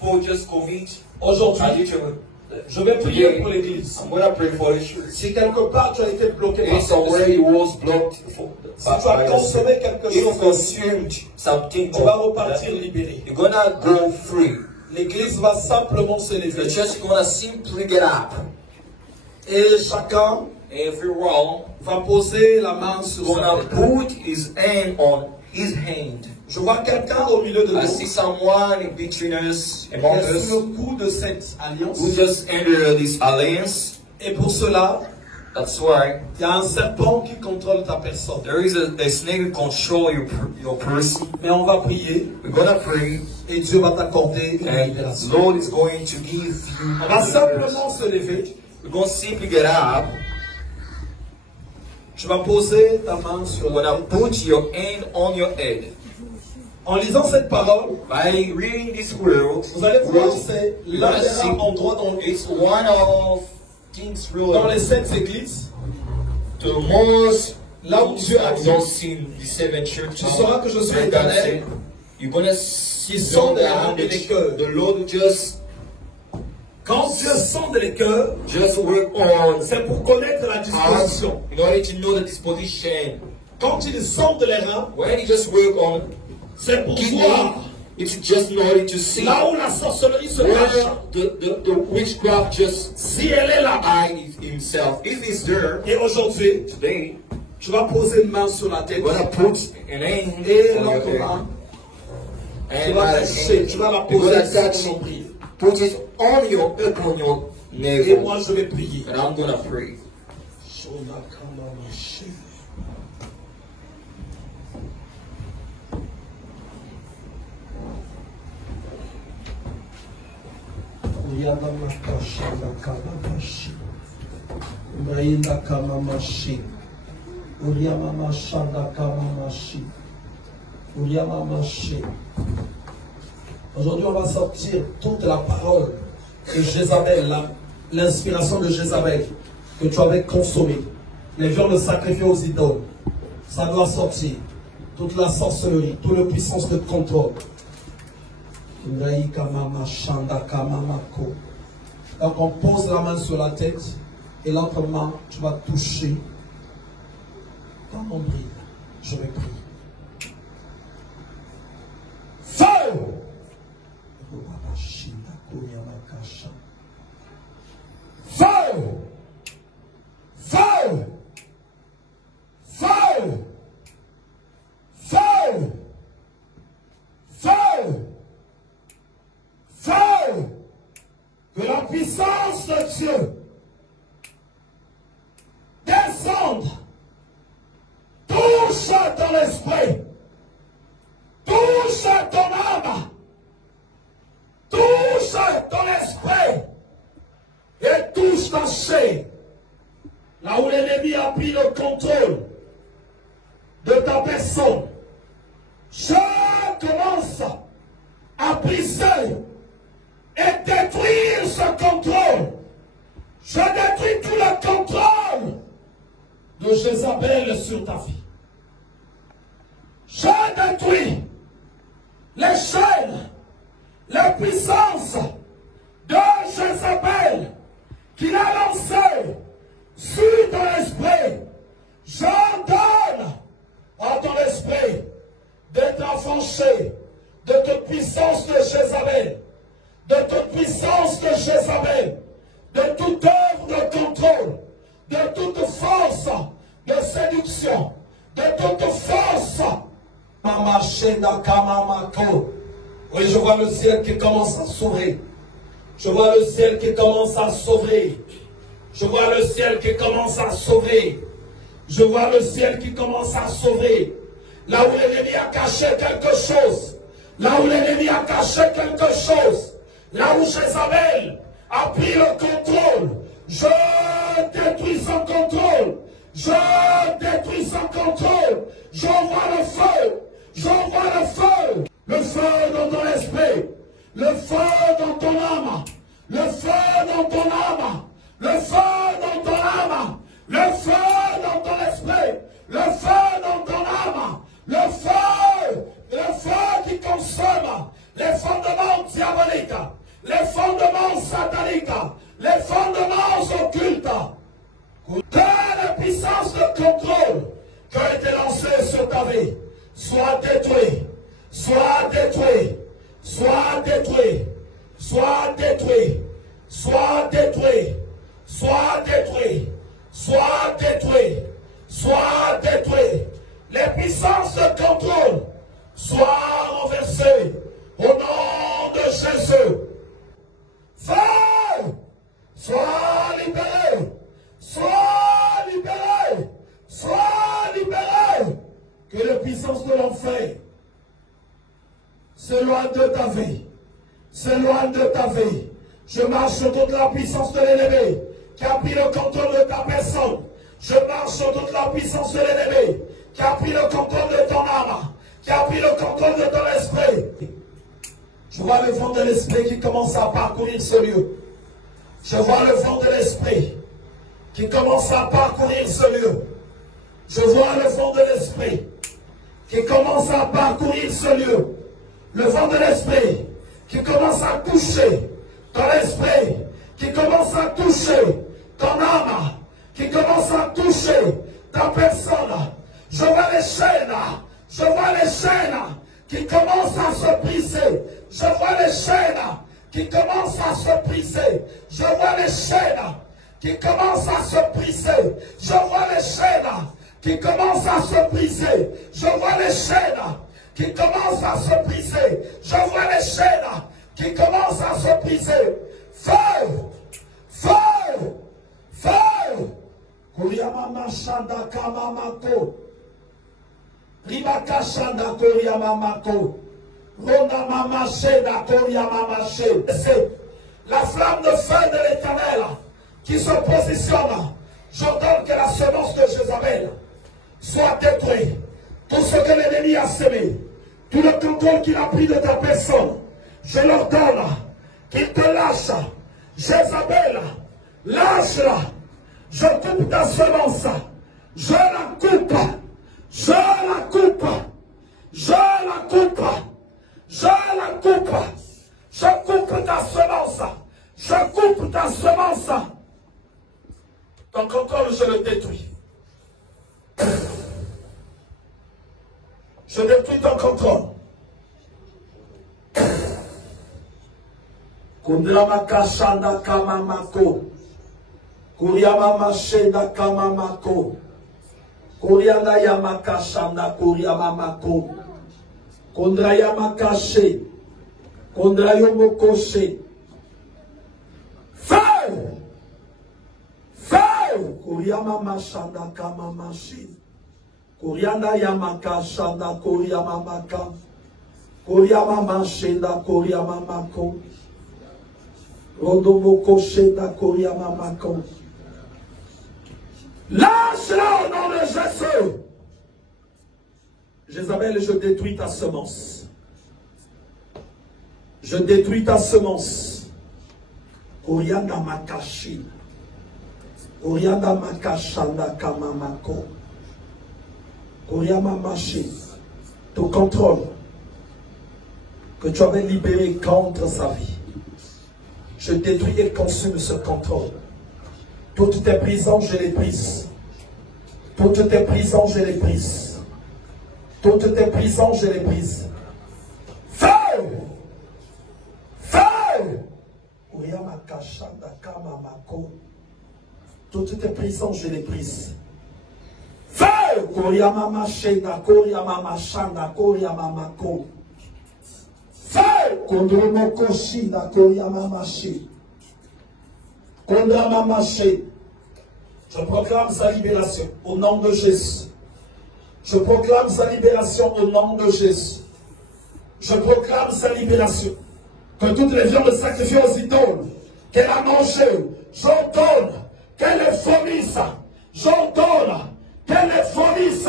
for just COVID. Aujourd'hui, je vais prier pour l'église. I'm going to pray for the church. Si quelque part tu as été bloqué par If somewhere you was blocked for, si tu as consommé quelque chose, consumed something, tu vas repartir libéré. you're going to go free. L'église va simplement se The lever. church is going to simply get up. Et chacun Everyone va poser la main sur is sa going to tête. put his hand on his hand. Je vois quelqu'un au milieu de I nous see someone in between us, qui among est us, sur le coup de cette alliance. who just entered this alliance. Et pour cela, That's why il y a un serpent qui contrôle ta personne. there is a snake who control your person. Mais on va prier We're going to pray, et Dieu va t'accorder une and libération. the Lord is going to give you. On va simplement se lever. We're going to simply get up. Tu vas poser ta main sur You're la going to tête. put your hand on your head. En lisant cette parole, By reading this word, vous allez voir, c'est you're l'un gonna des see rares endroits dans, it's one of things dans les really 7 églises, the most là où Dieu a dit, don't see the seven churches. tu sauras que je suis And that's éternel, it. You're gonna see qui sonde les reins et les cœurs. the Lord just Quand Dieu sonde les cœurs, work on c'est pour connaître la us disposition. in order to know the disposition. Quand il sonde les reins, When he just work on c'est pour kidney, voir it's just in order to see là où la sorcellerie se where cache. the witchcraft just Si elle est là-bas, hide himself. If he's there et aujourd'hui, today, tu vas poser une main sur la tête you're gonna put an hand et on your l'autre head. main, tu And vas toucher, tu vas la you're poser gonna sur touch ton it. nombril. Put it on your Et navel. moi, je vais prier. And I'm gonna pray. Aujourd'hui, on va sortir toute la parole de Jézabel, l'inspiration de Jézabel que tu avais consommée. Les viandes sacrifiées aux idoles, ça doit sortir. Toute la sorcellerie, toute la puissance de contrôle. Donc on pose la main sur la tête et l'autre main, tu vas toucher ton nombril. Je vais prier. Feu! Feu! Feu! Feu! Feu! Feu! Feu! Que la puissance de Dieu descende, touche ton esprit, touche ton âme, touche ton esprit et touche ta chair. Là où l'ennemi a pris le contrôle de ta personne, je commence à briser et détruire ce contrôle. Je détruis tout le contrôle de Jézabel sur ta vie. Je détruis les chaînes, les puissances de Jézabel qu'il a lancées sur ton esprit. J'ordonne à ton esprit d'être affranchi de toute puissance de Jézabel, de toute puissance de Jézabel, de toute œuvre de contrôle, de toute force de séduction, de toute force. Oui, je vois le ciel qui commence à s'ouvrir. Je vois le ciel qui commence à s'ouvrir. Je vois le ciel qui commence à s'ouvrir. Je vois le ciel qui commence à s'ouvrir. Là où l'ennemi a caché quelque chose. Là où l'ennemi a caché quelque chose. Là où Jézabel a pris le contrôle. Je détruis son contrôle. Je détruis son contrôle. J'envoie le feu. J'envoie le feu. Le feu dans ton esprit. Le feu dans ton âme. Le feu dans ton âme. Le feu dans ton âme. Le feu dans ton esprit. Le feu dans ton âme. Le feu qui consomme les fondements diaboliques, les fondements sataniques, les fondements occultes, que les puissances de contrôle qui ont été lancées sur ta vie soient détruites, soient détruites, soient détruites, soient détruites, soient détruites, soient détruites, soient détruites, soient détruites. Les puissances de contrôle soient renversées au nom de Jésus. Feu, sois libéré, sois libéré, sois libéré. Que les puissances de l'enfer s'éloignent de ta vie, s'éloignent de ta vie. Je marche sur toute la puissance de l'ennemi qui a pris le contrôle de ta personne. Je marche sur toute la puissance de l'ennemi qui a pris le contrôle de ton âme, qui a pris le contrôle de ton esprit. Je vois le vent de l'esprit qui commence à parcourir ce lieu. Je vois le vent de l'esprit qui commence à parcourir ce lieu. Je vois le vent de l'esprit qui commence à parcourir ce lieu. Le vent de l'esprit qui commence à toucher ton esprit, qui commence à toucher ton âme, qui commence à toucher ta personne. Je vois les chaînes, je vois les chaînes qui commencent à se briser. Je vois les chaînes qui commencent à se briser. Je vois les chaînes qui commencent à se briser. Je vois les chaînes qui commencent à se briser. Je vois les chaînes qui commencent à se briser. Je vois les chaînes qui commencent à se briser. Feu! Feu! Feu! Kuriamama Shanda Kamamako. Ribaka Shanda Kuriamamako. Rona Mama Sheda Kuriamama Sheda. C'est la flamme de feu de l'Éternel qui se positionne. J'ordonne que la semence de Jézabel soit détruite. Tout ce que l'ennemi a semé, tout le contrôle qu'il a pris de ta personne, je l'ordonne qu'il te lâche. Jézabel, lâche-la. Je coupe ta semence. Je la coupe. Je la coupe. Je la coupe. Je la coupe. Je coupe ta semence. Je coupe ta semence. Ton contrôle, je le détruis. Je détruis ton contrôle. Kundramaka Shanda Kamamako. Kuriamama Shenda Kamamako. Kurianda Yamaka Shanda Kuriamamako. Kondrayamaka She. Kondrayomoko She. Feu! Feu! Kuriamama Shanda Kamamashi. Kurianda Yamaka Shanda Kuriamamaka. Kuriamama Shenda Kuriamamako. Rodomoko Shenda Kuriamamako. Lâche-la au nom de Jésus. Jézabel, je détruis ta semence. Je détruis ta semence. Kurianda Makashi. Kurianda Makashanda Kamamako. Kuriamamashi. Tout contrôle que tu avais libéré contre sa vie. Je détruis et consume ce contrôle. Toutes tes prisons, je les brise. Toutes tes prisons, je les brise. Toutes tes prisons, je les brise. Feu! Feu! Toutes tes prisons, je les brise. Feu! Feu! Je proclame sa libération au nom de Jésus. Je proclame sa libération au nom de Jésus. Je proclame sa libération. Que toutes les viandes sacrifiées aux idoles qu'elle a mangées, j'ordonne qu'elle les vomisse. J'ordonne qu'elle les vomisse.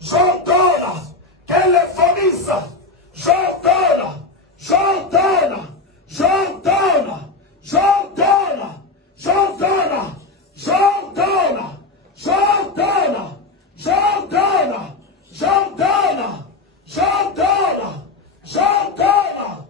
J'ordonne qu'elle les vomisse. J'ordonne. J'ordonne. J'ordonne. J'ordonne. J'ordonne. J'ordonne. J'ordonne. J'ordonne. J'ordonne. J'ordonne. J'ordonne.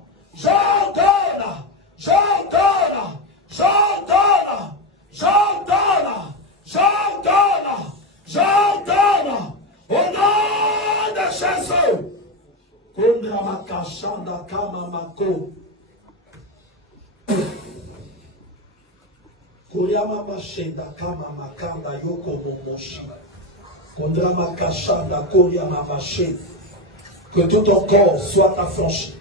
Kashanda Kamamako. Koyama Mashenda Kamamakanda Yoko Momoshi. Kondrama Kashanda Koyama Maché. Que tout ton corps soit affranchi.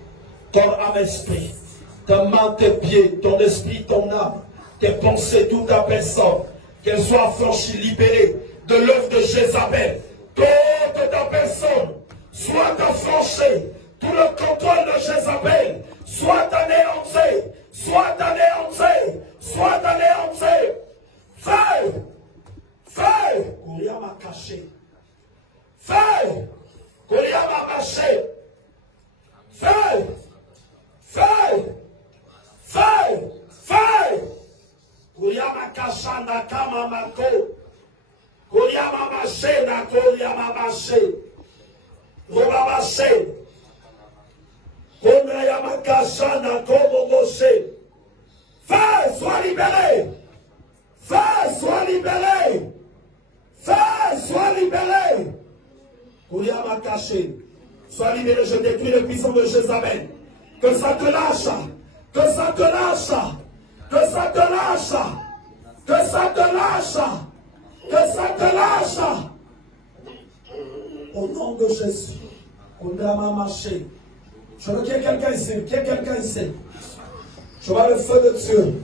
Ton âme esprit. Ta main, tes pieds, ton esprit, ton âme. Tes pensées, toute ta personne. Qu'elle soit affranchie, libérée de l'œuvre de Jézabel. Toute ta personne soit affranchie. Tout le contrôle de Jézabel soit anéanti. Soit anéanti. Soit anéanti. Feu. Feu. Koyama caché. Feu. Koyama maché. Feu. Feu. Feu. Feu. Koyama kashanda kama mako. Koyama maché na koyama maché. Koyama maché. Koyama kashanda komo moshe. Feu, sois libéré. Feu, sois libéré. Feu, sois libéré. Koyama caché. Sois libéré, je détruis le puissant de Jézabel. Que ça te lâche. Que ça te lâche. Que ça te lâche. Que ça te lâche. Que ça te lâche. Au nom de Jésus. Koyama maché. Je veux qu'il y ait quelqu'un ici. Qu'il y ait quelqu'un ici. Je vois le feu de Dieu.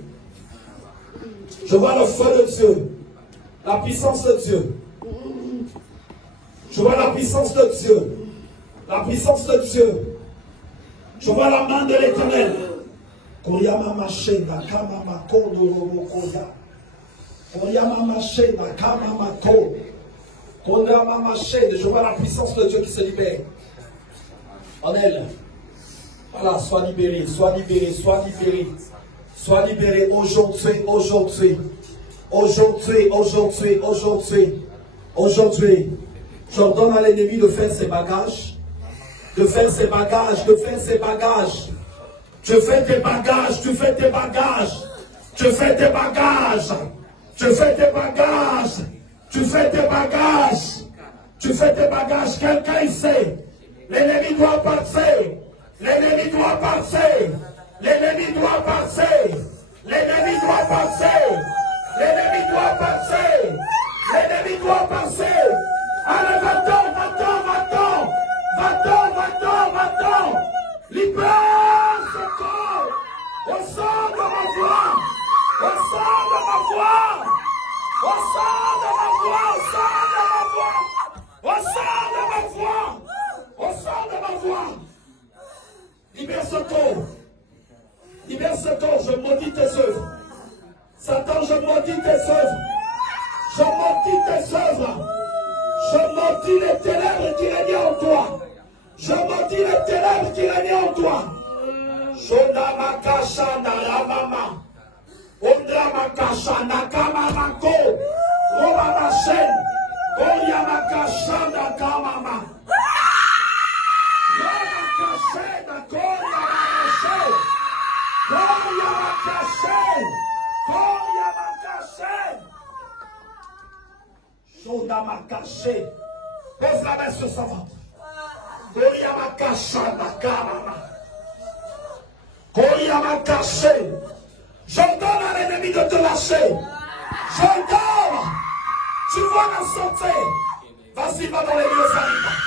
Je vois le feu de Dieu. La puissance de Dieu. Je vois la puissance de Dieu. La puissance de Dieu. Je vois la main de l'Éternel. Koyama machenda kama mako norobo koya. Koyama machenda kama mako. Koyama machenda. Je vois la puissance de Dieu qui se libère. En elle. Voilà, sois libéré, sois libéré, sois libéré. Sois libéré aujourd'hui, aujourd'hui. Aujourd'hui, aujourd'hui, aujourd'hui. Aujourd'hui. J'ordonne à l'ennemi de faire ses bagages. De faire ses bagages, de faire ses bagages. Tu fais tes bagages, tu fais tes bagages. Tu fais tes bagages. Tu fais tes bagages. Tu fais tes bagages. Tu fais tes bagages. Quelqu'un ici. L'ennemi doit passer. L'ennemi doit passer. L'ennemi doit passer. L'ennemi doit passer. L'ennemi doit passer. L'ennemi doit passer. Allez, va-t'en, va-t'en, va-t'en. Va-t'en, va-t'en, va-t'en. Libère ce corps. Au sang de ma voix. Au sang de ma voix. Au sang de ma voix. Au sang de ma voix. Au sang de ma voix. Au sang de ma voix. Libère ce corps. Libère ce corps. Je maudis tes œuvres. Satan, je maudis tes œuvres. Je maudis tes œuvres. Je maudis les ténèbres qui régnaient en toi. Je maudis les ténèbres qui régnaient en toi. Shonamakashana Ramama. Ondramakashana Kamamako. Romamashen. Koryamakashana Kamama. Romakashena Koryamakashen. Koryamakashen. Koryamakashen. Shonamakashen. Pose la main sur sa ventre. Koryamakashana Kamama. Koryamakashen. J'ordonne à l'ennemi de te lâcher. J'ordonne. Tu vas la sortir. Vas-y, va dans les lieux sanitaires.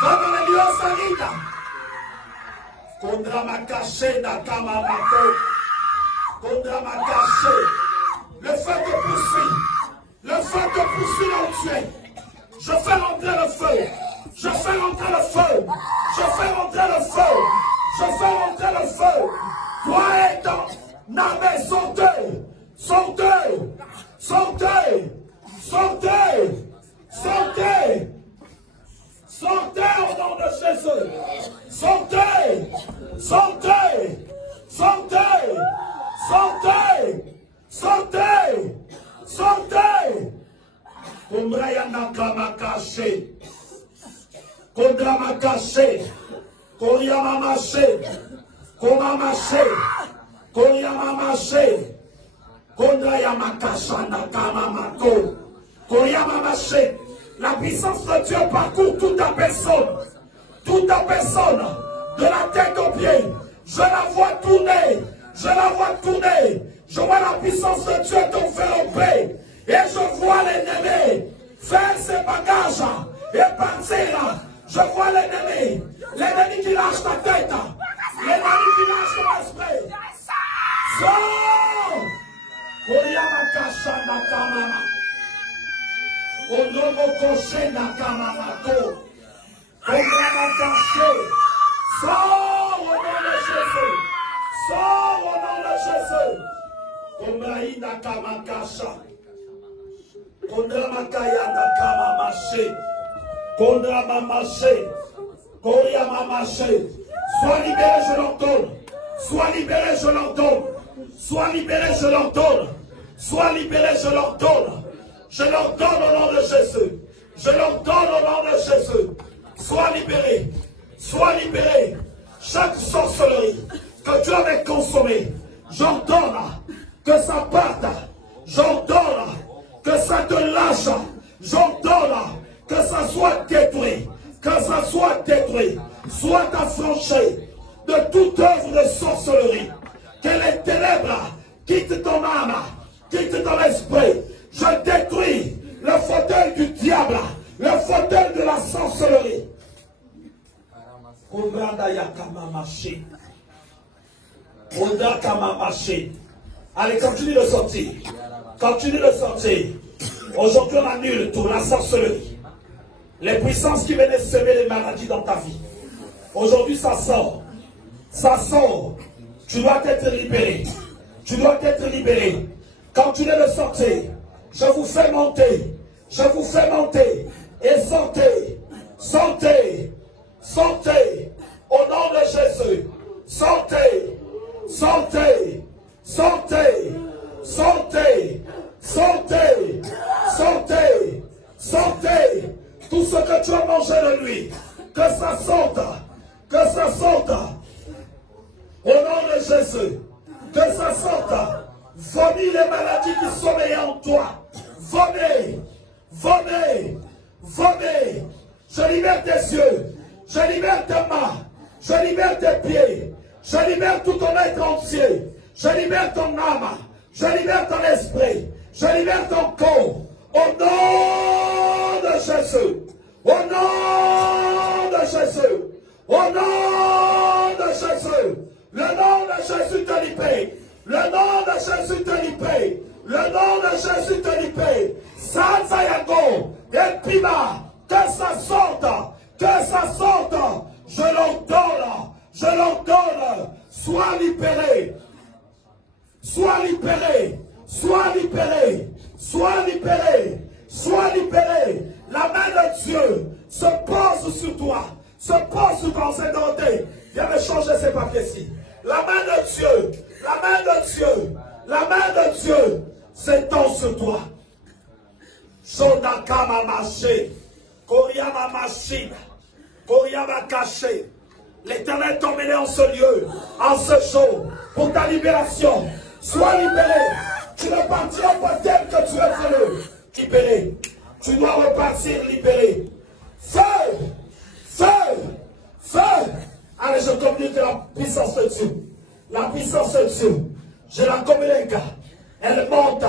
Va dans les lieux sanitaires. Kondramakashena Kamamako. Kondramakashen. Le feu te poursuit. Le feu te poursuit là où tu es. Je fais rentrer le feu. Je fais rentrer le feu. Je fais rentrer le feu. Je fais rentrer le feu. Toi et ton armée, sortez. Sortez. Sortez. Sortez. Sortez. Sortez au nom de Jésus. Sortez. Sortez. Sortez. Sortez. Sortez. Sortez. Kumbrayana Kamakashi. Kondramakashe. Koryamamashe. Komamashe. Koryamamashe. Kondrayamakashana Kamamako. Koryamamashe. La puissance de Dieu parcourt toute ta personne. Toute ta personne. de la tête aux pieds. Je la vois tourner. Je la vois tourner. Je vois la puissance de Dieu t'envelopper. Et je vois l'ennemi faire ses bagages et partir. Je vois l'ennemi. L'ennemi qui lâche ta tête. L'ennemi qui lâche ton esprit. Sors! Oyamakacha nakamama. Onomokoshe nakamamato. Oyamakache. Sors au nom de Jésus. Sors au nom de Jésus. Omraï nakamakasha. Kondramakaya nakamamache. Kondramamache. Koyamamache. Sois libéré, je l'entends. Sois libéré, je l'entends. Sois libéré, je l'ordonne. Sois libéré, je l'ordonne. Je l'ordonne au nom de Jésus. Je l'ordonne au nom de Jésus. Sois libéré. Sois libéré. Chaque sorcellerie que tu avais consommée, j'ordonne que ça parte. J'ordonne que ça te lâche. J'ordonne que ça soit détruit. Que ça soit détruit. Sois affranchi de toute œuvre de sorcellerie. Que les ténèbres quittent ton âme, quittent ton esprit. Je détruis le fauteuil du diable, le fauteuil de la sorcellerie. Allez, continue de sortir. Continue de sortir. Aujourd'hui, on annule tout, la sorcellerie. Les puissances qui venaient semer les maladies dans ta vie. Aujourd'hui, ça sort. Ça sort. Tu dois être libéré. Tu dois être libéré. Continuez de sortir. Je vous fais monter. Je vous fais monter. Et sortez. Sortez. Sortez. Au nom de Jésus. Sortez. Sortez. Sortez. Sortez. Sortez. Sortez. Sortez. Tout ce que tu as mangé de lui. Que ça sorte. Que ça sorte. Au nom de Jésus, que ça sorte. Vomis les maladies qui sommeillent en toi. Vomis, vomis, vomis. Je libère tes yeux. Je libère tes mains. Je libère tes pieds. Je libère tout ton être entier. Je libère ton âme. Je libère ton esprit. Je libère ton corps. Au nom de Jésus. Au nom de Jésus. Au nom de Jésus. Le nom de Jésus te libère. Le nom de Jésus te libère. Le nom de Jésus te libère. Sansayago, et Pima, que ça sorte. Que ça sorte. Je l'ordonne. Je l'ordonne. Sois libéré. Sois libéré. Sois libéré. Sois libéré. Sois libéré. La main de Dieu se pose sur toi. Se pose sur ton sédenté. Viens me changer ces papiers-ci. La main de Dieu, la main de Dieu, la main de Dieu s'étend sur toi. Sodakama maché, Koryama machine, Koryama caché. L'Éternel t'a emmené en ce lieu, en ce jour, pour ta libération. Sois libéré. Tu ne partiras pas tel que tu es venu. Libéré. Tu dois repartir libéré. Feu! Feu! Feu! Allez, je communique la puissance de Dieu. La puissance de Dieu. Je la communique. Elle monte.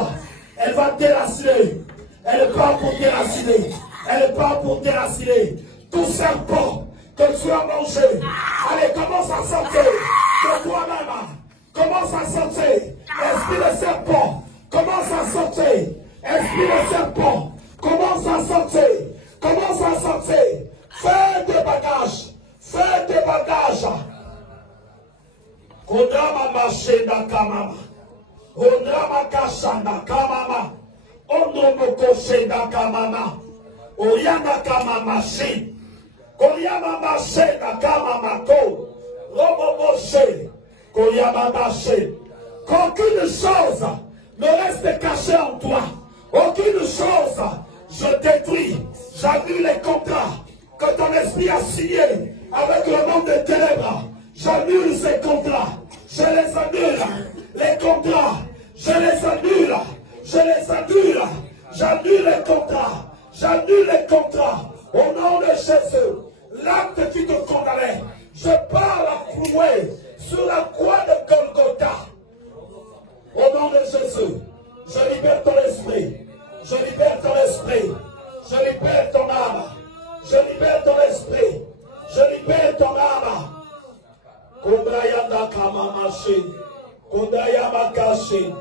Elle va déraciner. Elle part pour déraciner. Elle part pour déraciner. Tout serpent que tu as mangé. Allez, commence à sortir de toi-même. Commence à sortir. Esprit de serpent. Commence à sortir. Esprit de serpent. Commence à sortir. Commence à sortir. Fais tes bagages. Fais tes bagages. Kodama machenda kamama. Kodama kashanda kamama. Onomoko shenda kamama. Oyama kamama shi. Koyama machenda kamama ko. Robo moshe. Koyama maché. Qu'aucune chose ne reste cachée en toi. Aucune chose. Je détruis. J'annule les contrats que ton esprit a signés avec le monde des ténèbres. J'annule ces contrats. Je les annule. Les contrats. Je les annule. Je les annule. J'annule les contrats. J'annule les contrats. Au nom de Jésus. L'acte qui te condamnait. Je parle à clouer sur la croix de Golgotha. Au nom de Jésus, je libère ton esprit. Je libère ton esprit. Je libère ton âme. Je libère ton esprit. Je libère ton âme. Kondrayanda kamamashi. Kondrayama kashi.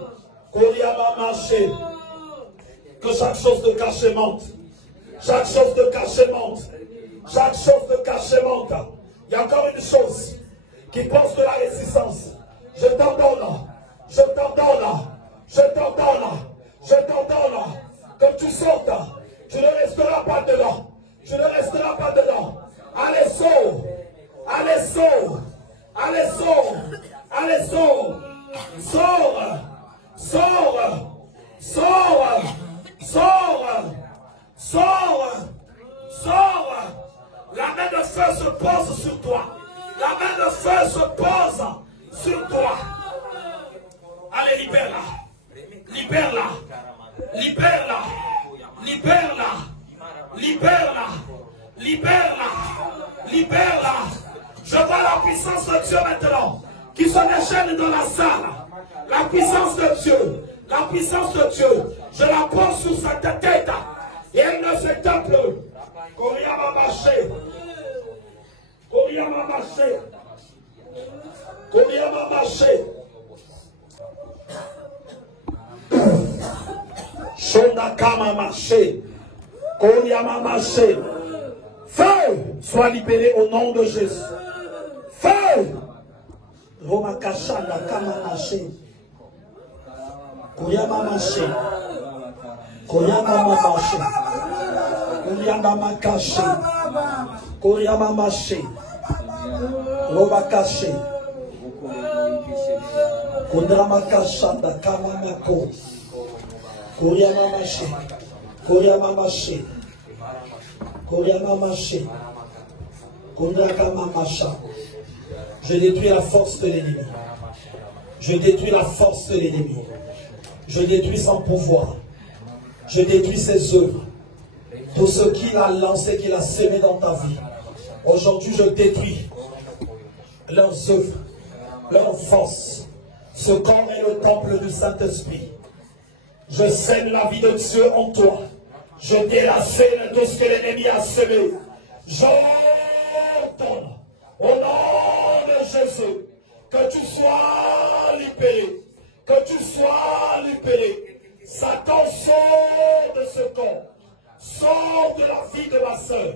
Koryama mashi. Que chaque chose de caché monte. Chaque chose de caché monte. Chaque chose de caché monte. Il y a encore une chose qui pose de la résistance. Je t'ordonne. Je t'ordonne. Je t'ordonne. Je t'ordonne. Que tu sortes. Tu ne resteras pas dedans. Tu ne resteras pas dedans. Allez, sors. Allez, sors. Allez, sors. Allez, sors. Sors. Sors. Sors. Sors. Sors. Sors. La main de feu se pose sur toi. La main de feu se pose sur toi. Allez, libère-la. Libère-la. Libère-la. Libère-la. Libère-la. Libère-la. Libère-la. Je vois la puissance de Dieu maintenant qui se déchaîne dans la salle. La puissance de Dieu. La puissance de Dieu. Je la pose sur sa tête. Et elle ne s'éteint plus. Koryama marché. Koryama marché. Koryama marché. Shondakama marché. Koryama marché. Feu soit libéré au nom de Jésus. Feu. Roma kashanda kama marché. Koryama marché. Koryama marché. Koryama marché. Koryama marché. Roma caché. Koryama kashanda kama mako. Koryama marché. Koryama marché. Koryama marché. Kondrakama macha. Je détruis la force de l'ennemi. Je détruis la force de l'ennemi. Je détruis son pouvoir. Je détruis ses œuvres. Tout ce qu'il a lancé, qu'il a sémé dans ta vie. Aujourd'hui, je détruis leurs œuvres, leurs forces. Ce corps est le temple du Saint-Esprit. Je sème la vie de Dieu en toi. Je déracine tout ce que l'ennemi a semé. J'ordonne au nom de Jésus que tu sois libéré. Que tu sois libéré. Satan, sort de ce corps. Sors de la vie de ma soeur.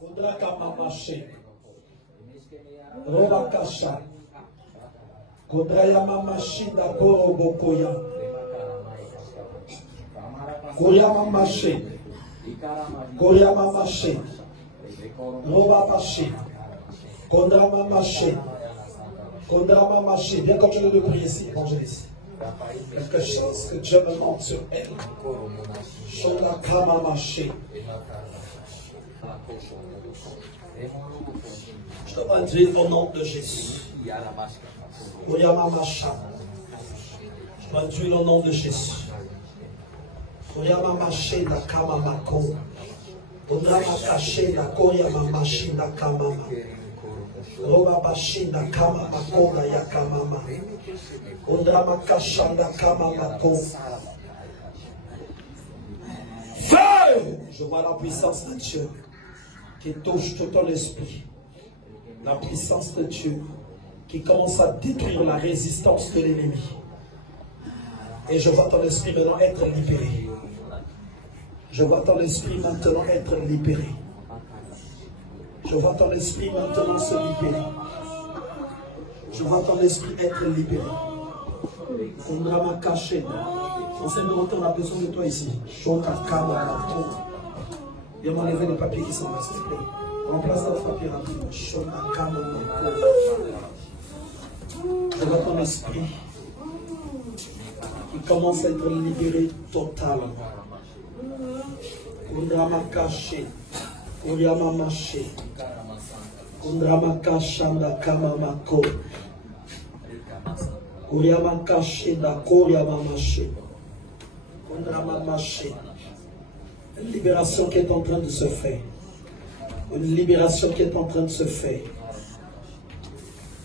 Kodraka mamaché. Robakasha. Kodraya mamashi da borobokoya. Koryama maché. Koryama maché. Robabaché. Kondrama maché. Kondrama maché. Viens continuer de prier ici, évangéliste. Quelque chose que Dieu me montre sur elle. Shondakama maché. Je te bénis au nom de Jésus. Koryama macha. Je te bénis au nom de Jésus. Koryama maché na kama mako. Kondrama kaché na koryama maché na kama ma. Roba bashi na kama mako na ya kama ma. Kondrama kacha na kama mako. Feu! Je vois la puissance de Dieu qui touche tout ton esprit. La puissance de Dieu qui commence à détruire la résistance de l'ennemi. Et je vois ton esprit maintenant être libéré. Je vois ton esprit maintenant être libéré. Je vois ton esprit maintenant se libérer. Je vois ton esprit être libéré. On va me cacher. Enseigne-moi, on a besoin de toi ici. Viens m'enlever les papiers qui sont là, s'il te plaît. Remplace notre papier rapidement. Je vois ton esprit qui commence à être libéré totalement. Kondrama caché. Koryama maché. Kondrama kashanda kama mako. Koryama caché da koryama maché. Kondrama maché. Une libération qui est en train de se faire. Une libération qui est en train de se faire.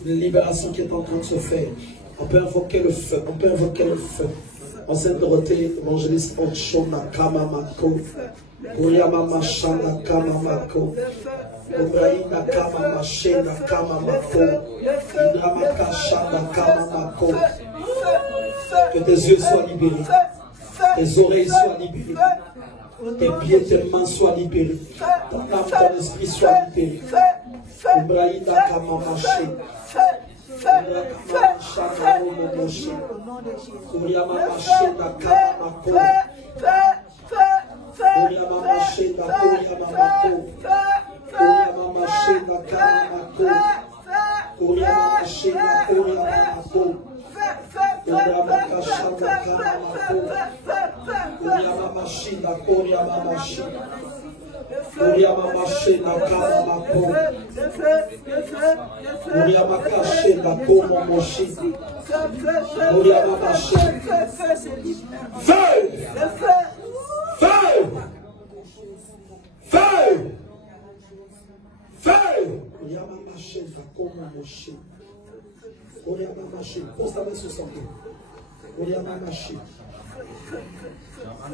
Une libération qui est en train de se faire. On peut invoquer le feu. On peut invoquer le feu. Enceinte Dorothée, évangéliste Ochona Kamamako. Oyamama Shana Kamamako. Obraïna Kamama Shena Kamamako. Idramaka Shana Kamamako. Que tes yeux soient libérés. Tes oreilles soient libérées. Tes pieds, tes mains soient libérés. Ton âme, ton esprit soit libéré. Obraïna Kamama Shena.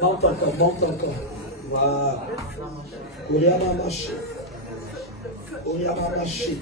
Monte encore, monte encore. Voilà. Oriamamashi. Oriamamashi.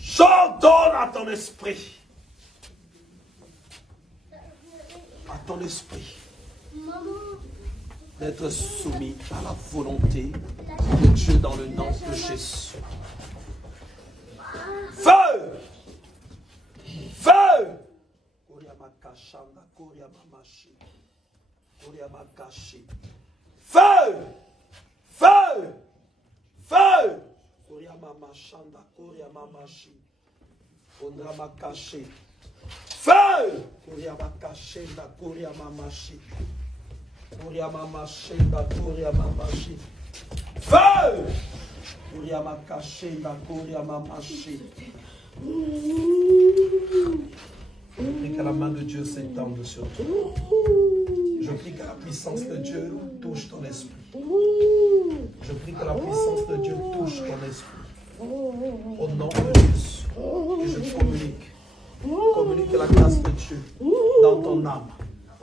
J'ordonne à ton esprit, d'être soumis à la volonté de Dieu dans le nom de Jésus. Feu! Feu! Feu! Feu! Feu! Feu! Feu! Je prie que la main de Dieu s'étende sur toi. Je prie que la puissance de Dieu touche ton esprit. Je prie que la puissance de Dieu touche ton esprit. Au nom de Jésus. Et je communique la grâce de Dieu dans ton âme.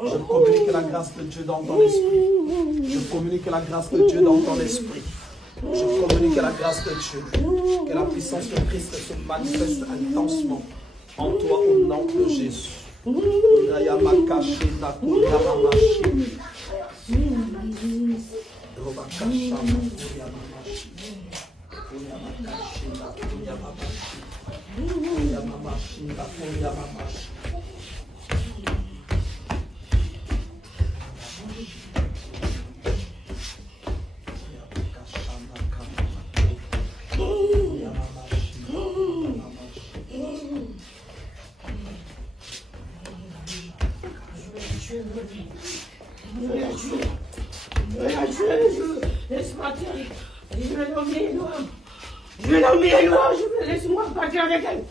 Je communique la grâce de Dieu dans ton esprit. Je communique la grâce de Dieu dans ton esprit. Je communique la grâce de Dieu. Que la puissance de Christ se manifeste intensement en toi au nom de Jésus. Je vais l'emmener loin. Je vais l'emmener loin. Laisse-moi partir avec elle.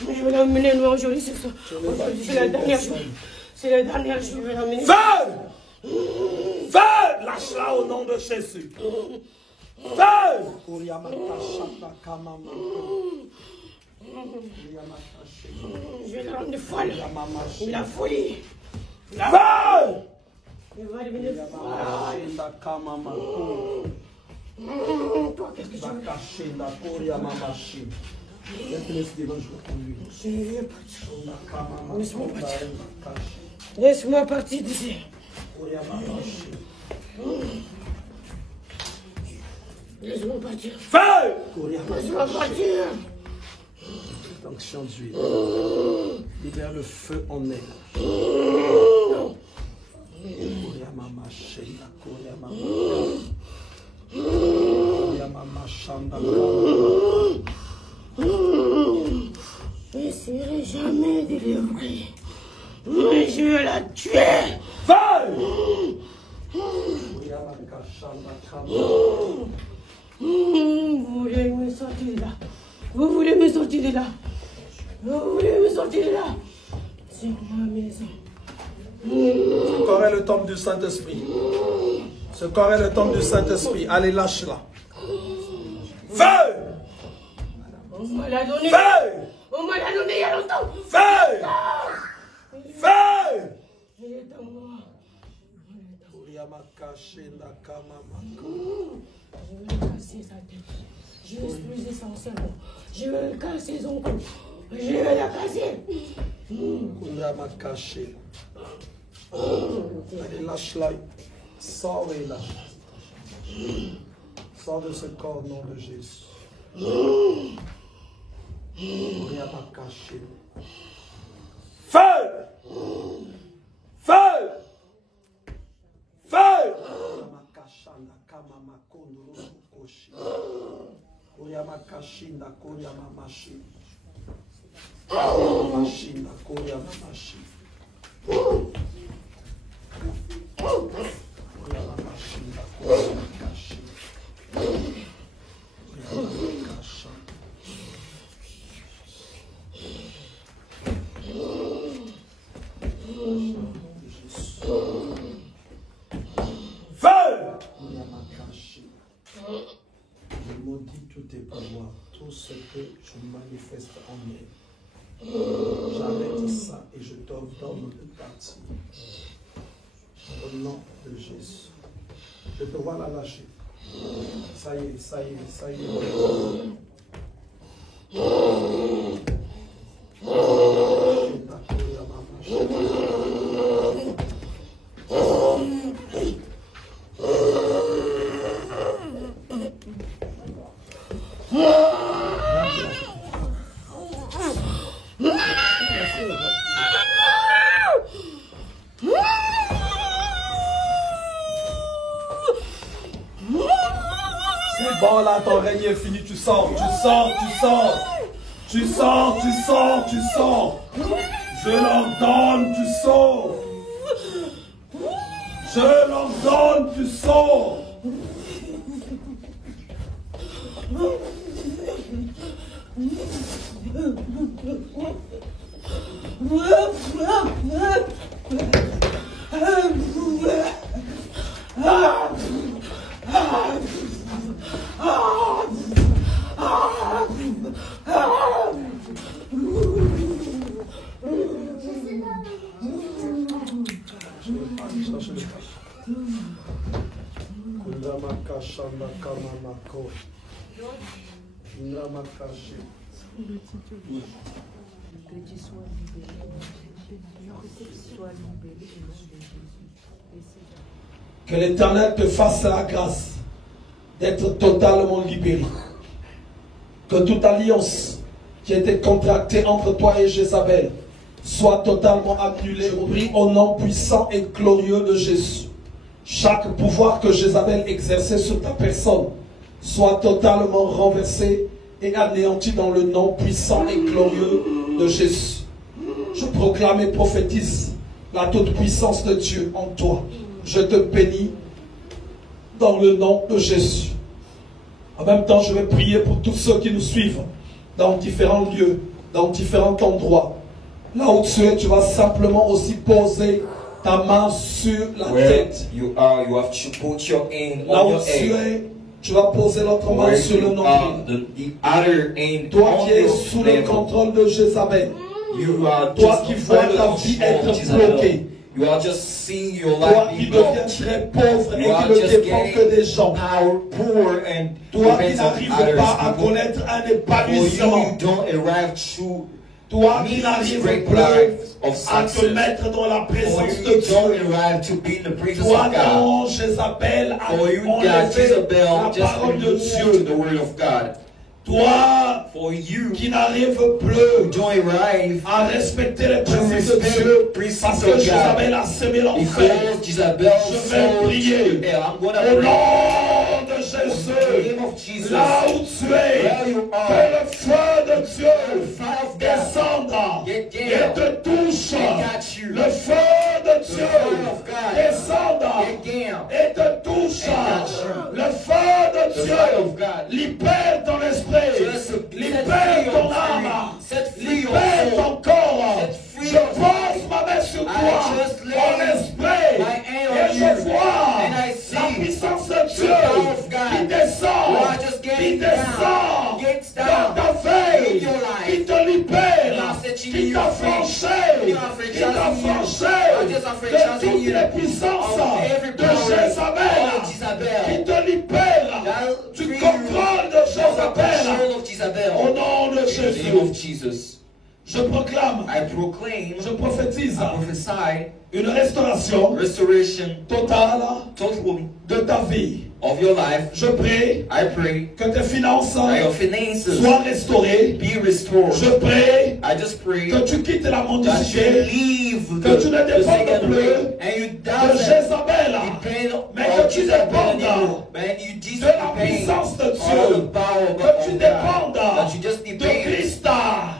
Je vais l'emmener loin aujourd'hui, c'est ça. C'est la dernière journée. C'est la dernière journée. Je vais l'emmener. Feu! Feu! Lâche-la au nom de Jésus. Je vais le rendre folle. La folie. La folie. Il va devenir folle. Toi, qu'est-ce que tu veux? Laisse-moi partir. Laisse-moi partir d'ici. Laisse-moi partir. Feu! Laisse-moi partir. Onction d'huile. Libère le feu en elle. Je ne serai jamais délivré. Mais je vais la tuer. Feu! Vous voulez me sortir de là. Vous voulez me sortir de là. Vous voulez me sortir de là. C'est ma maison. Ce corps est le temple du Saint-Esprit. Ce corps est le temple du Saint-Esprit. Allez, lâche-la. Feu! On me l'a donné. Feu! On me l'a donné il y a longtemps. Feu! Feu! Il est à moi. Je vais casser sa tête. Je vais exploser son cerveau. Je vais casser son cou. Je vais la casser. Allez, lâche-la. Sors et lâche. Sors de ce corps au nom de Jésus. Feu! Feu! Feu! Je maudis tous tes pouvoirs, tout ce que je manifeste en elle. J'arrête ça et je t'ordonne de partir. Au nom de Jésus. Je te vois la lâcher. Ça y est, ça y est, ça y est. C'est bon là, ton règne est fini, tu sors, tu sors, tu sors. Tu sors, tu sors, tu sors. Je l'ordonne, tu sors. Je l'ordonne, tu sors. Que l'Éternel te fasse la grâce d'être totalement libéré. Que toute alliance qui était contractée entre toi et Jézabel soit totalement annulée. Je prie au nom puissant et glorieux de Jésus. Chaque pouvoir que Jézabel exerçait sur ta personne soit totalement renversé et anéanti dans le nom puissant et glorieux de Jésus. Je proclame et prophétise la toute-puissance de Dieu en toi. Je te bénis dans le nom de Jésus. En même temps, je vais prier pour tous ceux qui nous suivent dans différents lieux, dans différents endroits. Là où tu es, tu vas simplement aussi poser ta main sur la tête. You have to put your hand Là on où your tu head. es, Tu vas poser l'autre main Or sur le you, nombril. the other hand Toi on qui es your sous le navel. contrôle de Jézabel. You are Toi just qui vois under ta the vie control être of Jezebel. bloquée. You are just seeing your Toi life qui be deviens blocked. très pauvre et You are qui ne just dépend que des getting gens. poor and Toi qui depends on n'arrives others pas à people. connaître un For you, épanouissement. you don't arrive to Toi qui meet this n'arrives great plus life of à te success. mettre dans la For présence you, de you don't Dieu. arrive to be in the presence Toi of God. non, Jézabel a For you, God, enlevé Jezebel, la just parole de remove Dieu. the word of God. Toi For you, qui n'arrives you plus don't arrive à respecter les to principes de respect Dieu the precepts parce of que God. Jézabel a semé l'enfer. Because Jezebel Je vais sold prier hell. I'm going to au pray. nom de In the Jésus. name of Jesus. Là où tu es, Where you que are, le feu de the Dieu fire of God descende get et down. te touche. It got you. Le feu de The Dieu fire of God descende get down. et te touche. It got you. Le feu de The fire Dieu of God libère ton esprit, just libère ton âme, set free your libère soul. ton corps. Set free Je your pose ma main sur toi, just lay ton esprit, my hand et on je you, vois and I see la puissance de the Dieu power of God. qui descend, You are just qui getting descend down, gets dans down ta veille, in your life. qui te libère, You are setting qui you t'a free. franchi, You are franchising qui t'a you. franchi You are just de franchising toutes you les puissances of every de power Jézabel, of Jezebel. qui te libère That du free contrôle you de from the Jézabel. control of Jezebel. Au nom de In the name of Jésus, Jesus, je proclame, I proclaim, je prophétise I prophesy une restauration restoration totale totally de ta vie. of your life. Je prie I pray que tes finances that your finances soient restaurées. be restored. Je prie I just pray que tu quittes la that you mendicité leave que tu ne the dépendes second plus way and you de doesn't Jézabel, depend mais on que tu Jezebel dépendes anymore. But you just de la depend puissance de on Dieu, the power of que tu God. dépendes That you just de depend Christ,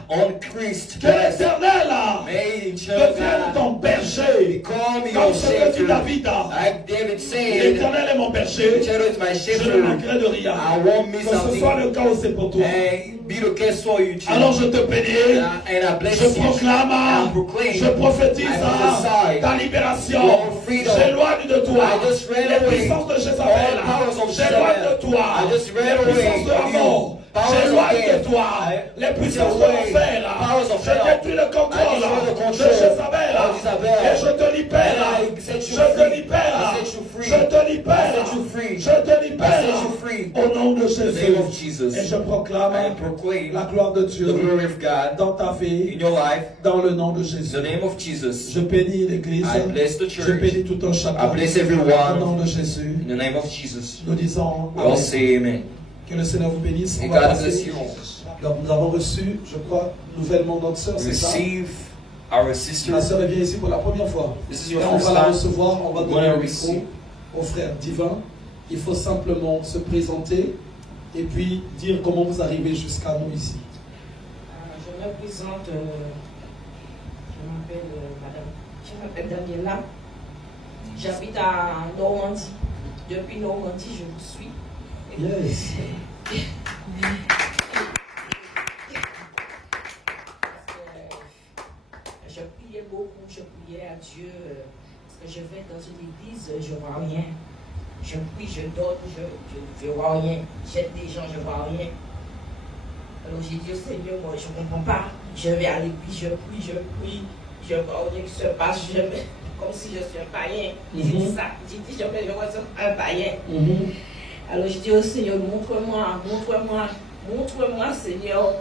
on Christ. que l'Éternel May devienne ton berger, become comme your ce que dit shepherd. David. Like David said, L'Éternel est mon berger, the Lord is my je ne shepherd. manquerai de rien. I won't miss Que ce something. soit le cas aussi pour toi. And be the case for you too. Alors je te bénis, And I bless je you. proclame, I proclaim. je prophétise I prophesy. ta libération. Your freedom. J'éloigne de toi I just ran les away. puissances de All Jézabel. powers of J'éloigne Jezebel. de toi I just ran les away puissances de la from you. mort. Powers J'éloigne of de death. toi I les puissances de away. l'enfer. Powers of Je hell. détruis le I contrôle destroy the de control Jézabel. of Jezebel. Et je te libère. And I set you Je te free. libère. I set you free. Je te libère. I set you free. Je te I libère. set you free. Au nom de In the name of Jésus. Jesus. Et je proclame I proclaim la gloire de the Dieu glory of God dans ta vie, in your life. dans le nom de In Jésus. the name of Jesus. Je bénis l'Église. I bless the Je church. bénis tout un chacun. I bless Au everyone. nom de Jésus. In the name of Jesus. Nous disons We all say amen. que le Seigneur vous bénisse. May On va God passer. bless you all. Donc, nous avons reçu, je crois, nouvellement notre sœur, c'est ça? Receive our Ma sister. sœur est venue ici pour la première fois. This is Et your on first va la time. recevoir, on va We're donner gonna le micro receive. au frère divin. Il faut simplement se présenter et puis dire comment vous arrivez jusqu'à nous ici. Je me présente, je m'appelle Daniela. J'habite à Normandie. Depuis Normandie, je vous suis. Yes. Je priais beaucoup, je priais à Dieu. Parce que je vais dans une église, je ne vois rien. Je prie, je donne, je ne vois rien. J'aide des gens, je ne vois rien. Alors j'ai dit au Seigneur, moi je ne comprends pas. Je vais à l'église, je prie, je vois rien qui se passe. Comme si je suis un païen. J'ai dit ça. J'ai dit, je vais ressemble à un païen. Alors je dis au Seigneur, montre-moi, Seigneur,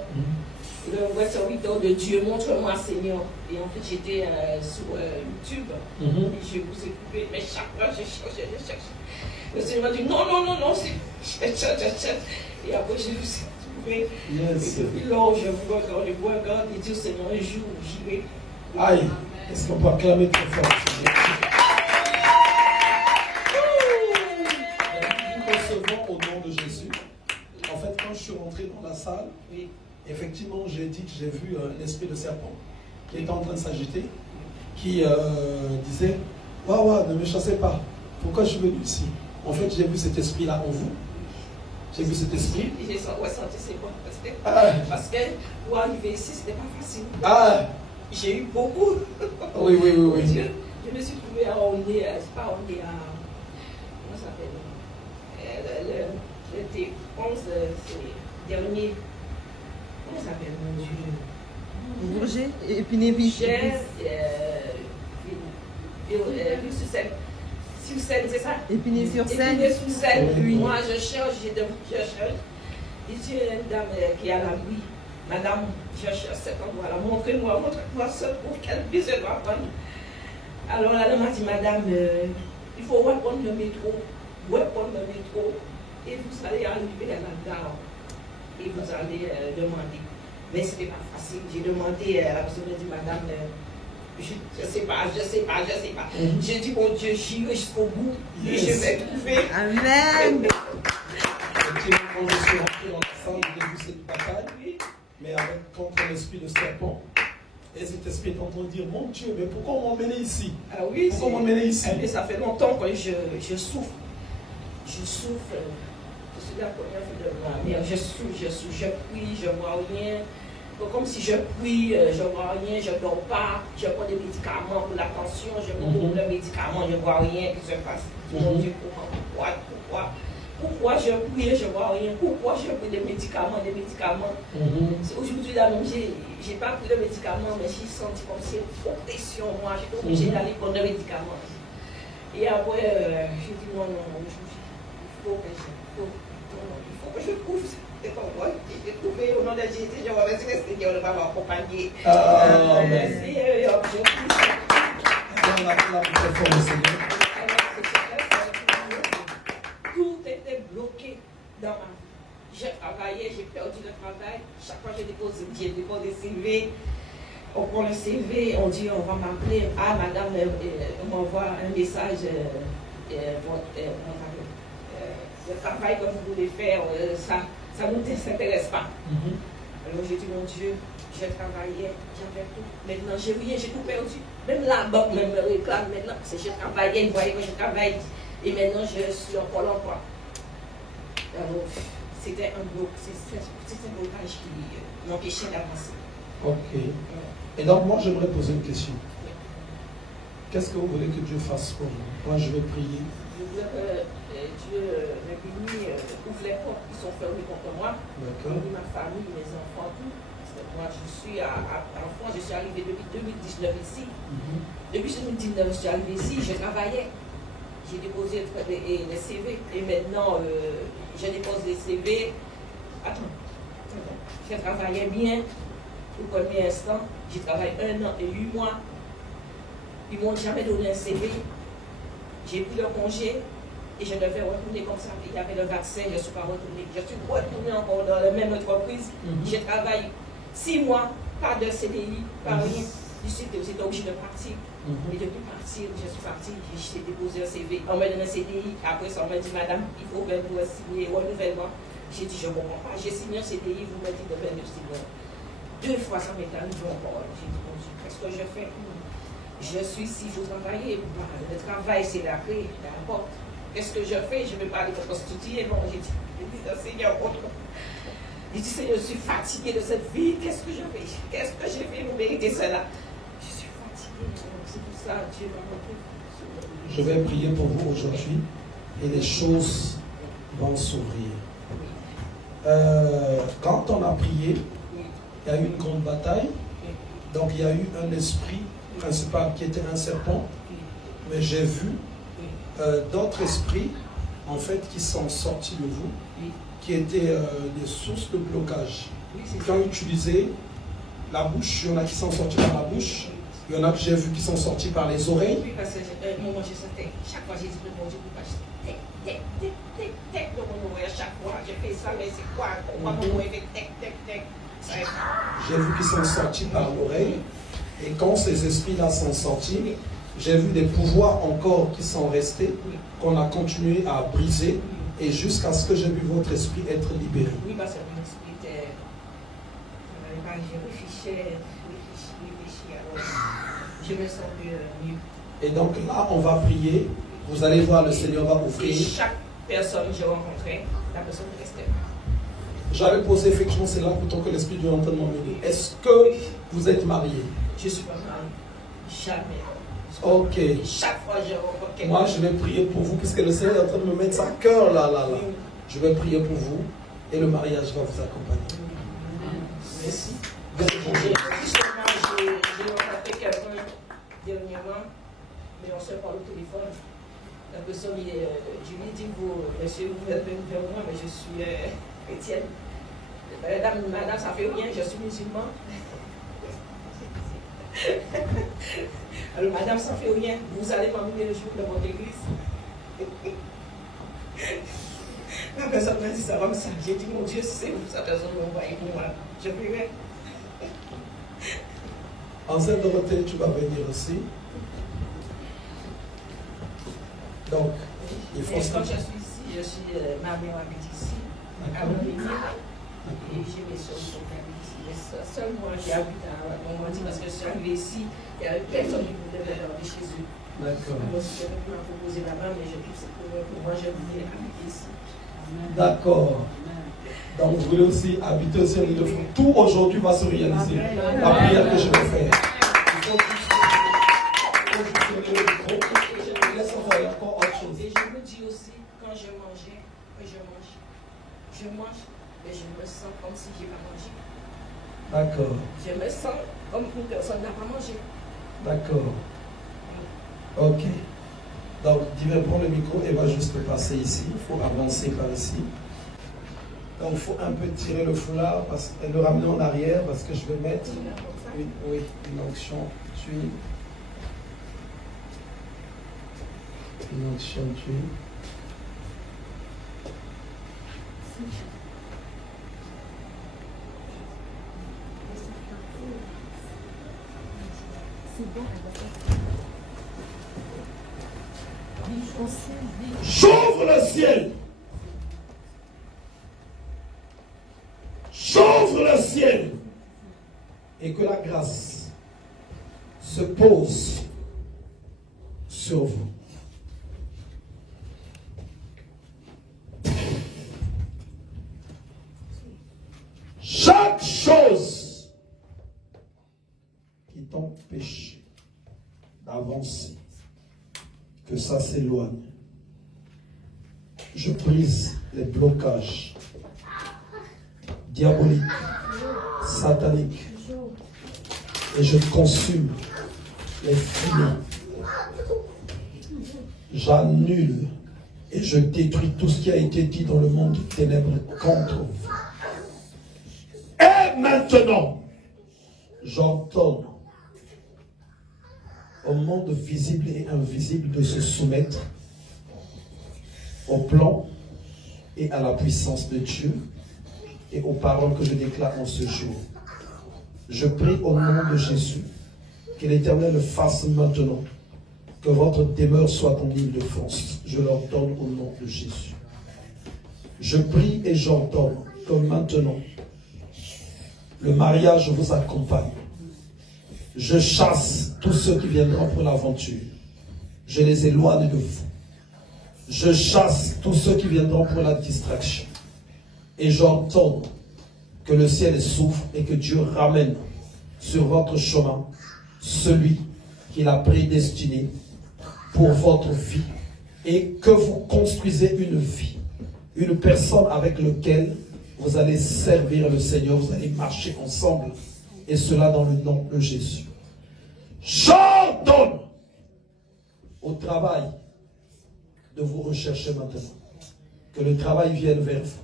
le serviteur de Dieu, montre-moi, Seigneur. Et en fait, j'étais sur YouTube et je vous ai coupé, mais chaque fois, je cherche. Le Seigneur m'a dit, non, je cherche. Et après, je vous ai trouvé. Yes. Et depuis lors, je vous regarde, et dis au Seigneur, un jour, j'y vais. Aïe, est-ce qu'on peut acclamer très fort? Nous recevons au nom de Jésus. En fait, quand je suis rentré dans la salle, effectivement, j'ai dit que j'ai vu un esprit de serpent qui était en train de s'agiter, qui disait « Waouh, ne me chassez pas. Pourquoi je suis venu ici ?» En fait, j'ai vu cet esprit-là en vous. J'ai vu cet esprit. J'ai ressenti c'est bon. Parce que pour arriver ici, c'était pas facile. J'ai eu beaucoup. Oui. Je me suis trouvée à Ondé, c'est pas Ondé, comment ça s'appelle? J'étais 11, c'est dernier. Comment ça s'appelle, mon Dieu? Bourget, Épinay-Ville. Ville-sur-Seine. Sur-Seine, c'est ça? Épinay-sur-Seine. Épinay-sur-Seine, oui. Moi, je cherche, je cherche. Et j'ai une dame qui est à la rue. Madame, je cherche cet endroit-là. Montrez-moi ce pour qu'elle puisse le prendre. Alors, la dame m'a dit, madame, il faut reprendre le métro. Reprendre le métro. Et vous allez arriver à la gare. Et vous allez demander. Mais ce n'était pas facile. J'ai demandé à la personne, j'ai dit, madame, je ne sais pas. J'ai dit, mon Dieu, j'irai jusqu'au bout. Et je vais trouver. Amen. Effectivement, quand je suis rentré dans la salle, j'ai vu cette bataille, mais avec contre l'esprit de serpent. Et cet esprit est en train de dire, mon Dieu, mais pourquoi on m'a emmené ici? Ah oui, pourquoi on m'a emmené ici? Mais ça fait longtemps que je souffre. Je souffre. Je suis la première fille de ma mère. Je souffre, je prie, je ne vois rien. Comme si je prie, je ne vois rien, je ne dors pas, je prends des médicaments pour la tension, je prends le médicament, je ne vois rien qui se passe. Mon Dieu, pourquoi je prie, je ne vois rien? Pourquoi je prends des médicaments? Aujourd'hui, là, je n'ai pas pris de médicaments, mais j'ai senti comme si une protection. Moi, j'étais obligée d'aller prendre des médicaments. Et après, j'ai dit non, il faut que je trouve cet endroit. J'ai trouvé au nom de Jésus, je vais remercier le Seigneur de m'avoir accompagné. Merci. Tout était bloqué dans ma vie. J'ai travaillé, j'ai perdu le travail. Chaque fois que j'ai déposé CV. On prend le CV, on dit on va m'appeler. Ah, madame, on m'envoie un message. Le travail que vous voulez faire, ça ne nous intéresse pas. Alors j'ai dit, mon Dieu, j'ai travaillé, j'avais tout. Maintenant, j'ai rien, j'ai tout perdu. Même la banque me réclame maintenant, parce que j'ai travaillé, ils voyaient que je travaille. Et maintenant, je suis en Pôle emploi. Alors, c'était un blocage qui m'empêchait d'avancer. Ok. Et donc, moi, j'aimerais poser une question. Qu'est-ce que vous voulez que Dieu fasse pour vous? Moi, je vais prier. Dieu m'a béni, ouvre les portes qui sont fermées contre moi. Bénis ma famille, mes enfants, tout. Parce que moi, je suis en France, je suis arrivée depuis 2019 ici. Depuis 2019, je suis arrivée ici, je travaillais. J'ai déposé les CV. Et maintenant, je dépose les CV. Attends. Je travaillais bien. Au premier instant, j'ai travaillé 1 an et 8 mois. Ils ne m'ont jamais donné un CV. J'ai pris le congé et je devais retourner comme ça. Il y avait le vaccin, je ne suis pas retournée. Je suis retournée encore dans la même entreprise. J'ai travaillé 6 mois, pas de CDI, pas rien. J'étais obligée de partir. Et depuis partir, je suis partie, j'ai déposé un CV. On m'a donné un CDI. Après ça, on m'a dit, madame, il faut venir signer renouvellement. J'ai dit, je ne comprends pas. J'ai signé un CDI, vous m'avez dit de venir signer. 2 fois, ça m'est arrivé encore. J'ai dit, bon Dieu, qu'est-ce que je fais? Je suis ici, il faut travailler. Le travail, c'est la clé, la porte. Qu'est-ce que je fais? Je ne vais pas aller me prostituer. Non, j'ai dit, Seigneur, j'ai dit, Seigneur, je suis fatiguée de cette vie. Qu'est-ce que je fais? Qu'est-ce que j'ai fait pour mériter cela? Je suis fatiguée. C'est pour ça, Dieu m'a montré. Je vais prier pour vous aujourd'hui et les choses vont s'ouvrir. Quand on a prié, il y a eu une grande bataille. Donc il y a eu un esprit principal qui était un serpent. Mais j'ai vu d'autres esprits en fait qui sont sortis de vous, qui étaient des sources de blocage, qui ont utilisé la bouche. Il y en a qui sont sortis par la bouche. Il y en a que j'ai vu qui sont sortis par les oreilles. Oui, parce que moi, je sentais, chaque fois j'ai dit, mon Dieu, pourquoi je tec, dans mon oreille, chaque fois, j'ai fait ça, mais c'est quoi? Pourquoi mon oreille fait tec? J'ai vu qu'ils sont sortis par l'oreille. Et quand ces esprits-là sont sortis, j'ai vu des pouvoirs encore qui sont restés, qu'on a continué à briser, et jusqu'à ce que j'ai vu votre esprit être libéré. Oui, parce que mon esprit était... Je réfléchis, alors je me sens mieux. Et donc là, on va prier. Vous allez voir, le Seigneur va ouvrir. Et chaque personne que j'ai rencontrée, la personne restait. J'avais posé effectivement, c'est là plutôt que l'Esprit de Dieu est en train de m'emmener. Est-ce que vous êtes marié? Je ne suis pas mariée. Jamais. Ok. Chaque fois que je rencontre quelqu'un. Moi, je vais prier pour vous, puisque le Seigneur est en train de me mettre sa cœur là. Je vais prier pour vous et le mariage va vous accompagner. Merci. Bien, J'ai rencontré quelqu'un dernièrement, mais on se parle au téléphone. La personne, je lui ai dit, monsieur, vous êtes venu vers moi, mais je suis chrétienne. Madame, ça fait rien, je suis musulman. Alors, madame, ça fait rien, vous allez m'emmener le jour de votre église. La personne m'a dit ça comme ça. J'ai dit, mon Dieu, c'est vous, sa personne m'a envoyé pour moi. Je prierai. Enceinte Dorothée, tu vas venir aussi. Donc, il faut... Quand je suis ici, ma mère habite ici, à Lominique, et j'ai mes soeurs qui sont ici. Mais seul moi qui habite à Normandie, parce que je suis arrivée ici, il n'y avait personne qui voulait me garder chez eux. D'accord. Moi, je ne peux pas proposer là-bas, mais je trouve que pour moi, je voulais habiter ici. D'accord. Donc, vous voulez aussi habiter aussi en Ile-de-France. Tout aujourd'hui va se réaliser. La prière que je vais faire. Il faut laisse envoyer encore autre chose. Et je me dis aussi, quand je mangeais, je mange, mais je me sens comme si je n'ai pas mangé. D'accord. Je me sens comme une personne n'a pas mangé. D'accord. Ok. Donc, Divin prend le micro et va juste passer ici. Il faut avancer par ici. Donc, il faut un peu tirer le foulard et le ramener en arrière parce que je vais mettre une onction d'huile. Une onction d'huile. J'ouvre le ciel. J'ouvre le ciel. Et que la grâce se pose sur vous. Chaque chose qui t'empêche d'avancer, que ça s'éloigne. Je brise les blocages diaboliques, sataniques, et je consume les filets. J'annule et je détruis tout ce qui a été dit dans le monde des ténèbres contre vous. Et maintenant, j'entends au monde visible et invisible de se soumettre au plan et à la puissance de Dieu et aux paroles que je déclare en ce jour. Je prie au nom de Jésus que l'Éternel le fasse maintenant, que votre demeure soit en Île-de-France. Je l'ordonne au nom de Jésus. Je prie et j'ordonne que maintenant, le mariage vous accompagne. Je chasse tous ceux qui viendront pour l'aventure. Je les éloigne de vous. Je chasse tous ceux qui viendront pour la distraction. Et j'entends que le ciel s'ouvre et que Dieu ramène sur votre chemin celui qu'il a prédestiné pour votre vie. Et que vous construisez une vie, une personne avec laquelle vous allez servir le Seigneur, vous allez marcher ensemble. Et cela dans le nom de Jésus. J'ordonne au travail de vous rechercher maintenant. Que le travail vienne vers vous.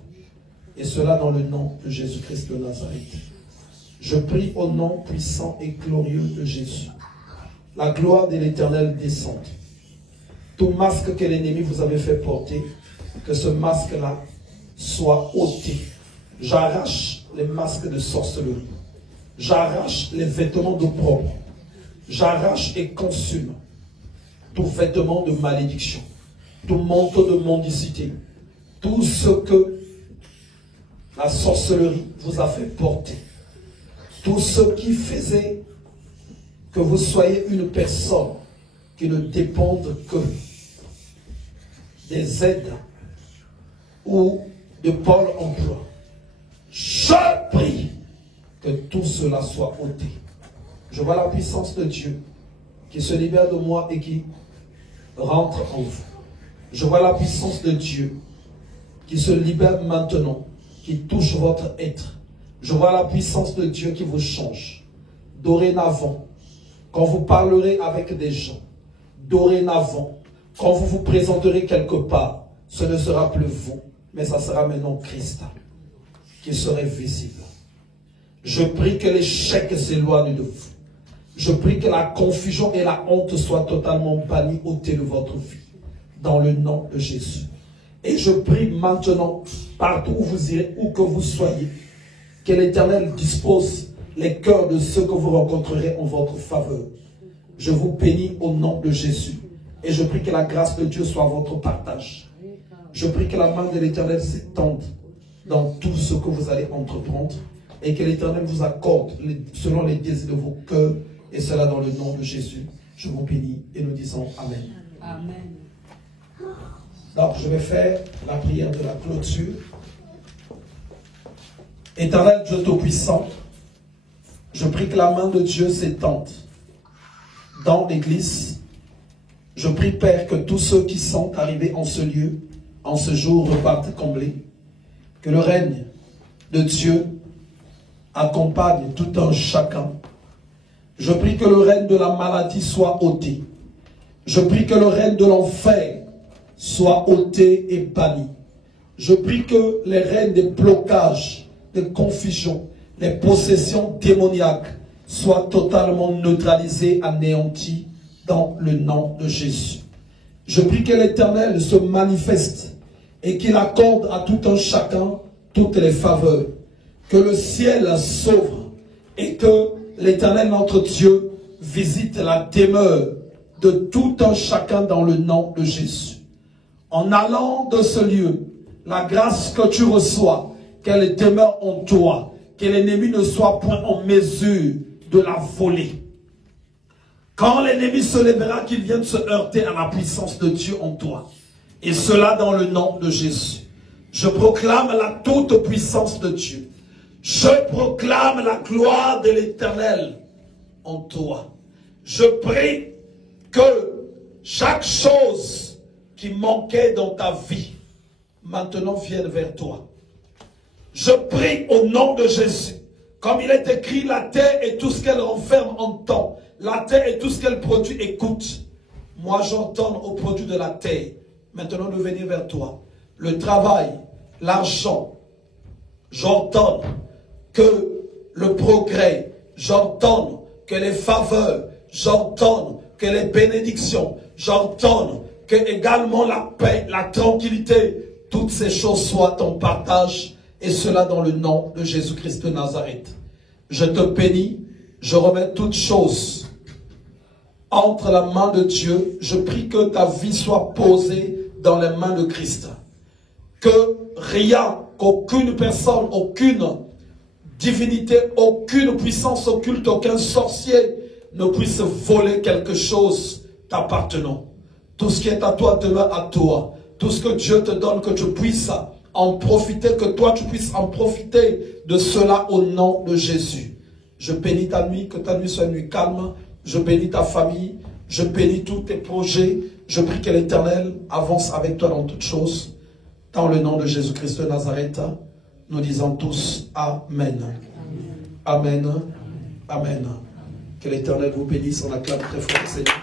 Et cela dans le nom de Jésus-Christ de Nazareth. Je prie au nom puissant et glorieux de Jésus. La gloire de l'Éternel descende. Tout masque que l'ennemi vous avait fait porter, que ce masque-là soit ôté. J'arrache les masques de sorcellerie. J'arrache les vêtements d'opprobre. J'arrache et consume tout vêtement de malédiction, tout manteau de mendicité, tout ce que la sorcellerie vous a fait porter, tout ce qui faisait que vous soyez une personne qui ne dépende que des aides ou de Pôle emploi. Je prie que tout cela soit ôté. Je vois la puissance de Dieu qui se libère de moi et qui rentre en vous. Je vois la puissance de Dieu qui se libère maintenant, qui touche votre être. Je vois la puissance de Dieu qui vous change. Dorénavant, quand vous parlerez avec des gens, dorénavant, quand vous vous présenterez quelque part, ce ne sera plus vous, mais ça sera maintenant Christ qui serait visible. Je prie que l'échec s'éloigne de vous. Je prie que la confusion et la honte soient totalement bannies, ôtées de votre vie, dans le nom de Jésus. Et je prie maintenant, partout où vous irez, où que vous soyez, que l'Éternel dispose les cœurs de ceux que vous rencontrerez en votre faveur. Je vous bénis au nom de Jésus. Et je prie que la grâce de Dieu soit votre partage. Je prie que la main de l'Éternel s'étende dans tout ce que vous allez entreprendre. Et que l'Éternel vous accorde selon les désirs de vos cœurs. Et cela dans le nom de Jésus. Je vous bénis et nous disons Amen. Amen. Donc je vais faire la prière de la clôture. Éternel Dieu Tout-Puissant, je prie que la main de Dieu s'étende dans l'église. Je prie, Père, que tous ceux qui sont arrivés en ce lieu, en ce jour, repartent comblés. Que le règne de Dieu accompagne tout un chacun. Je prie que le règne de la maladie soit ôté. Je prie que le règne de l'enfer soit ôté et banni. Je prie que les règnes de blocage, de confusion, les possessions démoniaques soient totalement neutralisées, anéanties dans le nom de Jésus. Je prie que l'Éternel se manifeste et qu'il accorde à tout un chacun toutes les faveurs. Que le ciel s'ouvre et que l'Éternel notre Dieu visite la demeure de tout un chacun dans le nom de Jésus. En allant de ce lieu, la grâce que tu reçois, qu'elle demeure en toi, que l'ennemi ne soit point en mesure de la voler. Quand l'ennemi se lèvera, qu'il vienne se heurter à la puissance de Dieu en toi. Et cela dans le nom de Jésus. Je proclame la toute puissance de Dieu. Je proclame la gloire de l'Éternel en toi. Je prie que chaque chose qui manquait dans ta vie, maintenant vienne vers toi. Je prie au nom de Jésus. Comme il est écrit, la terre et tout ce qu'elle renferme entend. La terre et tout ce qu'elle produit écoute. Moi j'entends au produit de la terre maintenant de venir vers toi. Le travail, l'argent, j'entends que le progrès, j'entends que les faveurs, j'entends que les bénédictions, j'entends que également la paix, la tranquillité, toutes ces choses soient en partage, et cela dans le nom de Jésus-Christ de Nazareth. Je te bénis, je remets toutes choses entre la main de Dieu. Je prie que ta vie soit posée dans les mains de Christ. Que rien, qu'aucune personne, aucune divinité, aucune puissance occulte, aucun sorcier ne puisse voler quelque chose t'appartenant. Tout ce qui est à toi demeure à toi. Tout ce que Dieu te donne, que tu puisses en profiter, que toi tu puisses en profiter de cela au nom de Jésus. Je bénis ta nuit, que ta nuit soit une nuit calme. Je bénis ta famille, je bénis tous tes projets. Je prie que l'Éternel avance avec toi dans toutes choses. Dans le nom de Jésus-Christ de Nazareth, nous disons tous Amen. Amen. Amen. Que l'Éternel vous bénisse. On acclame très fort, Seigneur.